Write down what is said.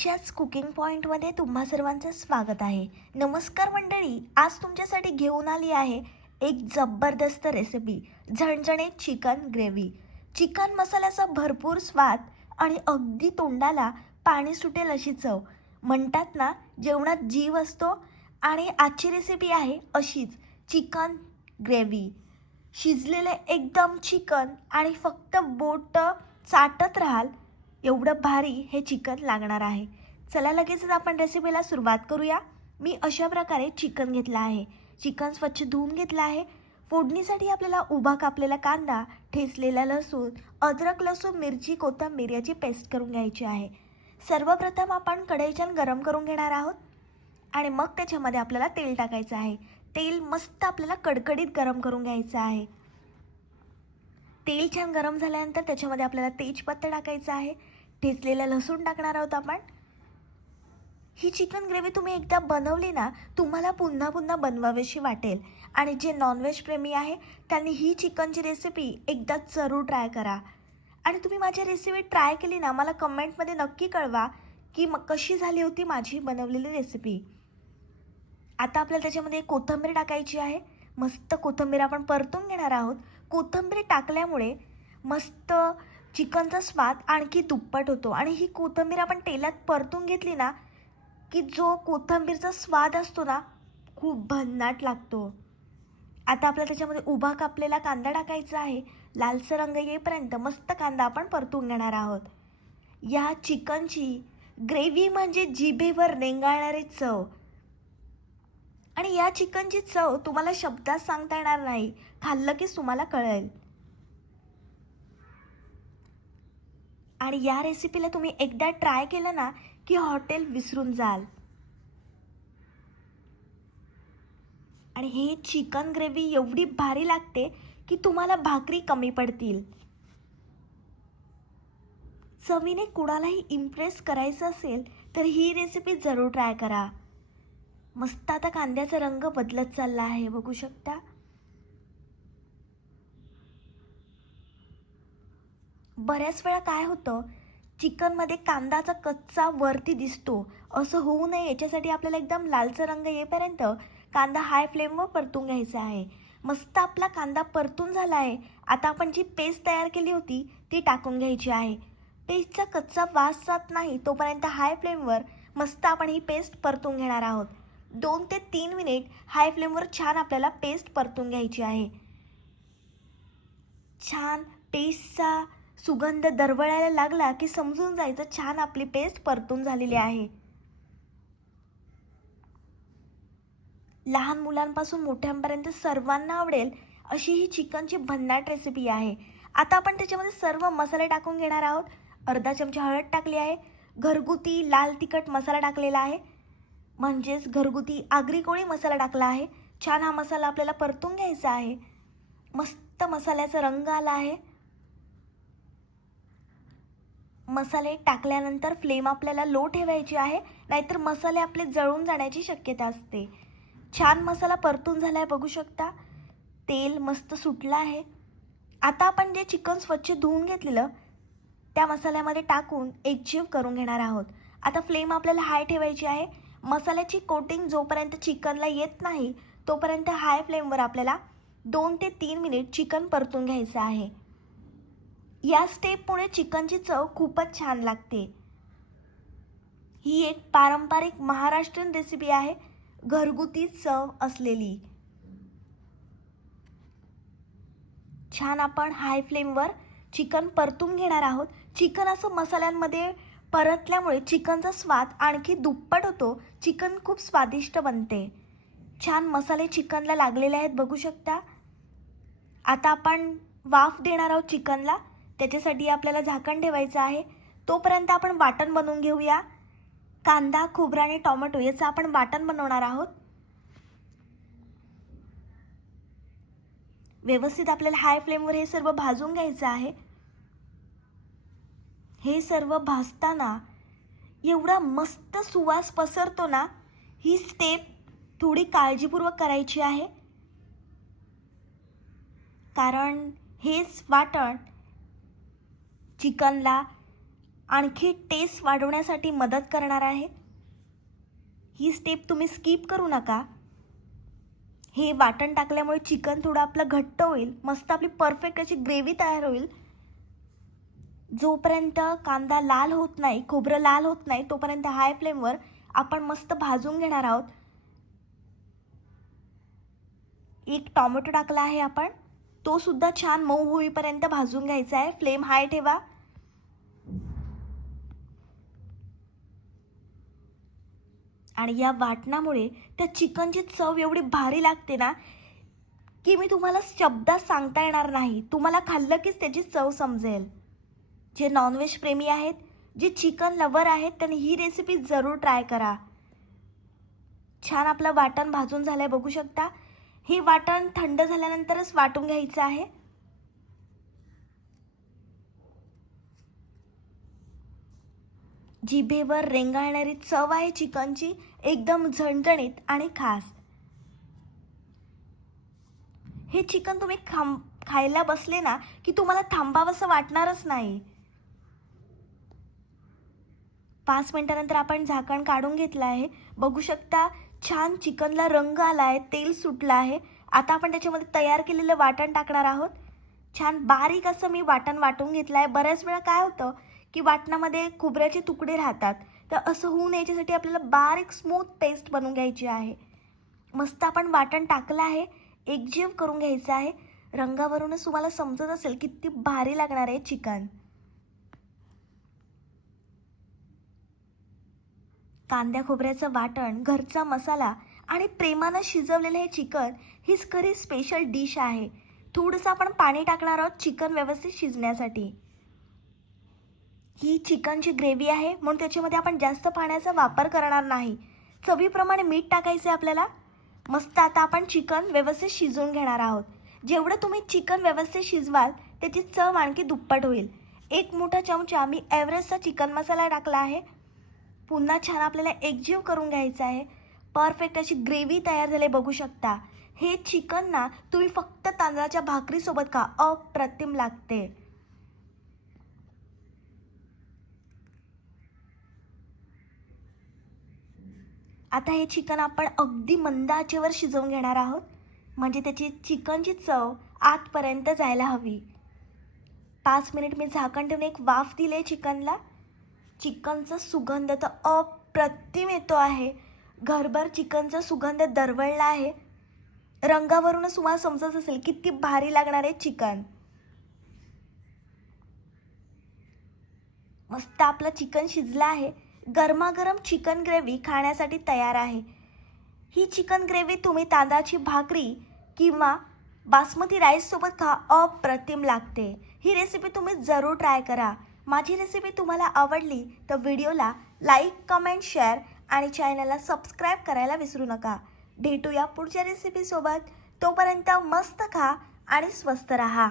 दीक्षाच cooking पॉईंटमध्ये तुम्हा सर्वांचं स्वागत आहे. नमस्कार मंडळी, आज तुमच्यासाठी घेऊन आली आहे एक जबरदस्त रेसिपी, झणझणीत चिकन ग्रेव्ही. चिकन मसाल्याचा भरपूर स्वाद आणि अगदी तोंडाला पाणी सुटेल अशी चव. म्हणतात ना, जेवणात जीव असतो आणि आजची रेसिपी आहे अशीच चिकन ग्रेव्ही. शिजलेले एकदम चिकन आणि फक्त बोट चाटत राहाल एवढं भारी हे चिकन लागणार आहे. चला लगेचच आपण रेसिपीला सुरुवात करूया. मी अशा प्रकारे चिकन घेतलं आहे. चिकन स्वच्छ धुवून घेतलं आहे. फोडणीसाठी आपल्याला उभा कापलेला कांदा, ठेचलेला लसूण, अद्रक, लसूण, मिरची, कोथिंबीर याची पेस्ट करून घ्यायची आहे. सर्वप्रथम आपण कढई छान गरम करून घेणार आहोत आणि मग त्याच्यामध्ये आपल्याला तेल टाकायचं आहे. तेल मस्त आपल्याला कडकडीत गरम करून घ्यायचं आहे. तेल छान गरम झाल्यानंतर त्याच्यामध्ये आपल्याला तेजपत्ता टाकायचा आहे. ठेचलेला लसूण टाकणार आहोत आपण. ही चिकन ग्रेव्ही तुम्ही एकदा बनवली ना, तुम्हाला पुन्हा पुन्हा बनवावीशी वाटेल. आणि जे नॉनव्हेज प्रेमी आहे त्यांनी ही चिकनची रेसिपी एकदा जरूर ट्राय करा. आणि तुम्ही माझी रेसिपी ट्राय केली ना, मला कमेंटमध्ये नक्की कळवा की मग कशी झाली होती माझी बनवलेली रेसिपी. आता आपल्याला त्याच्यामध्ये कोथिंबीर टाकायची आहे. मस्त कोथिंबीर आपण परतून घेणार आहोत. कोथिंबीर टाकल्यामुळे मस्त चिकनचा स्वाद आणखी दुप्पट होतो आणि ही कोथिंबीर आपण तेलात परतून घेतली ना की जो कोथिंबीरचा स्वाद असतो ना, खूप भन्नाट लागतो. आता आपल्याला त्याच्यामध्ये उभा कापलेला कांदा टाकायचा आहे. लालसर रंग येईपर्यंत मस्त कांदा आपण परतून घेणार आहोत. या चिकनची ग्रेव्ही म्हणजे जिभेवर रेंगाळणारी चव. आणि या चिकनची चव तुम्हाला शब्दात सांगता येणार नाही, खाल्लं की तुम्हाला कळेल. आणि या रेसिपीला तुम्ही एकदा ट्राय केलं ना की हॉटेल विसरून जाल. आणि हे चिकन ग्रेव्ही एवढी भारी लागते की तुम्हाला भाकरी कमी पडतील. चवीने कुणालाही इम्प्रेस करायचं असेल तर ही रेसिपी जरूर ट्राय करा. मस्त आता कांद्याचा रंग बदलत चालला आहे, बघू शकता. बऱ्याच वेळा काय होतं, चिकनमध्ये कांदाचा कच्चा वरती दिसतो. असं होऊ नये याच्यासाठी आपल्याला एकदम लालसर रंग येईपर्यंत कांदा हाय फ्लेमवर परतून घ्यायचा आहे. मस्त आपला कांदा परतून झाला आहे. आता आपण जी पेस्ट तयार केली होती ती टाकून घ्यायची आहे. पेस्टचा कच्चा वास जात नाही तोपर्यंत हाय फ्लेमवर मस्त आपण ही पेस्ट परतून घेणार आहोत. 2 ते 3 मिनिट हाय फ्लेमवर छान आपल्याला पेस्ट परतून घ्यायची आहे. छान पेस्टचा सुगंध दरवळायला लागला की समजून जायचं छान आपली पेस्ट परतून झालेली आहे. लहान मुलांपासून मोठ्यांपर्यंत सर्वांना आवडेल अशी ही चिकनची भन्नाट रेसिपी आहे. आता आपण त्याच्यामध्ये सर्व मसाले टाकून घेणार आहोत. अर्धा चमचा हळद टाकली आहे. घरगुती लाल तिखट मसाला टाकलेला आहे, म्हणजेच घरगुती आगरी कोळी मसाला टाकला आहे. छान हा मसाला आपल्याला परतून घ्यायचा आहे. मस्त मसाल्याचा रंग आला आहे. मसाले टाकल्यानंतर फ्लेम आपल्याला लो ठेवायची आहे, नाहीतर मसाले आपले जळून जाण्याची शक्यता असते. छान मसाला परतून झाला आहे, बघू शकता. तेल मस्त सुटलं आहे. आता आपण जे चिकन स्वच्छ धुवून घेतलेलं त्या मसाल्यामध्ये टाकून एकजीव करून घेणार आहोत. आता फ्लेम आपल्याला हाय ठेवायची आहे. मसाल्याची कोटिंग जोपर्यंत चिकनला येत नाही तोपर्यंत हाय फ्लेमवर आपल्याला 2 ते 3 मिनिट चिकन परतून घ्यायचं आहे. या स्टेपमुळे चिकनची चव खूपच छान लागते. ही एक पारंपरिक महाराष्ट्रीयन रेसिपी आहे, घरगुती चव असलेली. छान आपण हाय फ्लेमवर चिकन परतून घेणार आहोत. चिकन असं मसाल्यांमध्ये परतल्यामुळे चिकनचा स्वाद आणखी दुप्पट होतो. चिकन खूप स्वादिष्ट बनते. छान मसाले चिकनला लागलेले आहेत, बघू शकता. आता आपण वाफ देणार आहोत चिकनला. त्याच्यासाठी आपल्याला झाकण ठेवायचं आहे. तोपर्यंत आपण वाटण बनवून घेऊया. कांदा, खोबरा आणि टोमॅटो याचं आपण वाटण बनवणार आहोत. व्यवस्थित आपल्याला हाय फ्लेमवर हे सर्व भाजून घ्यायचं आहे. हे सर्व भाजताना एवढा मस्त सुवास पसरतो ना, ही स्टेप थोडी काळजीपूर्वक करायची आहे, कारण हेच वाटण चिकनला आणखी टेस्ट वाढवण्यासाठी मदत करणार आहे. ही स्टेप तुम्ही स्किप करू नका. हे वाटण टाकल्यामुळे चिकन थोडं आपलं घट्ट होईल, मस्त आपली परफेक्ट अशी ग्रेव्ही तयार होईल. जोपर्यंत कांदा लाल होत नाही, खोबरं लाल होत नाही, तोपर्यंत हाय फ्लेमवर आपण मस्त भाजून घेणार आहोत. एक टोमॅटो टाकला आहे आपण, तो सुद्धा छान मऊ होईपर्यंत भाजून घ्यायचा आहे. फ्लेम हाय ठेवा. आणि या वाटणामुळे त्या चिकनची चव एवढी भारी लागते ना की मी तुम्हाला शब्दात सांगता येणार नाही. तुम्हाला खाल्लं कीच त्याची चव समजेल. जे नॉनव्हेज प्रेमी आहेत, जे चिकन लवर आहेत, त्यांनी ही रेसिपी जरूर ट्राय करा. छान आपलं वाटण भाजून झालंय बघू शकता. हे वाटण थंड झाल्यानंतरच वाटून घ्यायचं आहे. जिभेवर रेंगाळणारी चव आहे चिकनची, एकदम झणझणीत आणि खास. हे चिकन तुम्ही खायला बसले ना की तुम्हाला थांबावंसं वाटणारच नाही. 5 मिनिटानंतर आपण झाकण काढून घेतलं आहे. बघू शकता छान चिकनला रंग आला आहे, तेल सुटलं आहे. आता आपण त्याच्यामध्ये तयार केलेलं वाटण टाकणार आहोत. छान बारीक असं मी वाटण वाटून घेतलं आहे. बऱ्याच वेळा काय होतं की वाटणामध्ये खोबऱ्याचे तुकडे राहतात, तर असं होऊ नये याच्यासाठी आपल्याला बारीक स्मूथ पेस्ट बनवून घ्यायची आहे. मस्त आपण वाटण टाकलं आहे, एकजीव करून घ्यायचं आहे. रंगावरूनच तुम्हाला समजत असेल किती भारी लागणार आहे चिकन. कांद्या खोबऱ्याचं वाटण, घरचा मसाला आणि प्रेमानं शिजवलेलं हे चिकन हीच खरी स्पेशल डिश आहे. थोडंसं आपण पाणी टाकणार आहोत चिकन व्यवस्थित शिजण्यासाठी. ही चिकनची ग्रेव्ही आहे म्हणून त्याच्यामध्ये आपण जास्त पाण्याचा वापर करणार नाही. चवीप्रमाणे मीठ टाकायचं आहे आपल्याला. मस्त आता आपण चिकन व्यवस्थित शिजवून घेणार आहोत. जेवढं तुम्ही चिकन व्यवस्थित शिजवाल त्याची चव आणखी दुप्पट होईल. 1 मोठा चमचा मी एव्हरेस्टचा चिकन मसाला टाकला आहे. पुन्हा छान आपल्याला एकजीव करून घ्यायचं आहे. परफेक्ट अशी ग्रेव्ही तयार झाली बघू शकता. हे चिकन ना तुम्ही फक्त तांदळाच्या भाकरीसोबत खा, अप्रतिम लागते. आता हे चिकन आपण अगदी मंद आचेवर शिजवून घेणार आहोत, म्हणजे त्याची चिकनची चव आतपर्यंत जायला हवी. 5 मिनिट मी झाकण ठेवून एक वाफ दिली चिकनला. चिकनचा सुगंध तर अप्रतिम येतो आहे. घरभर चिकनचा सुगंध दरवळला आहे. रंगावरूनच तुम्हाला समजत असेल किती भारी लागणार आहे चिकन. मस्त आपलं चिकन शिजलं आहे. गरमागरम चिकन ग्रेव्ही खाण्यासाठी तयार आहे. ही चिकन ग्रेव्ही तुम्ही तांदळाची भाकरी किंवा बासमती राईससोबत खा, अप्रतिम लागते. ही रेसिपी तुम्ही जरूर ट्राय करा. माझी रेसिपी तुम्हाला आवडली तर व्हिडिओला लाईक, कमेंट, शेअर आणि चॅनलला सबस्क्राईब करायला विसरू नका. भेटूया पुढच्या रेसिपीसोबत. तोपर्यंत मस्त खा आणि स्वस्त रहा.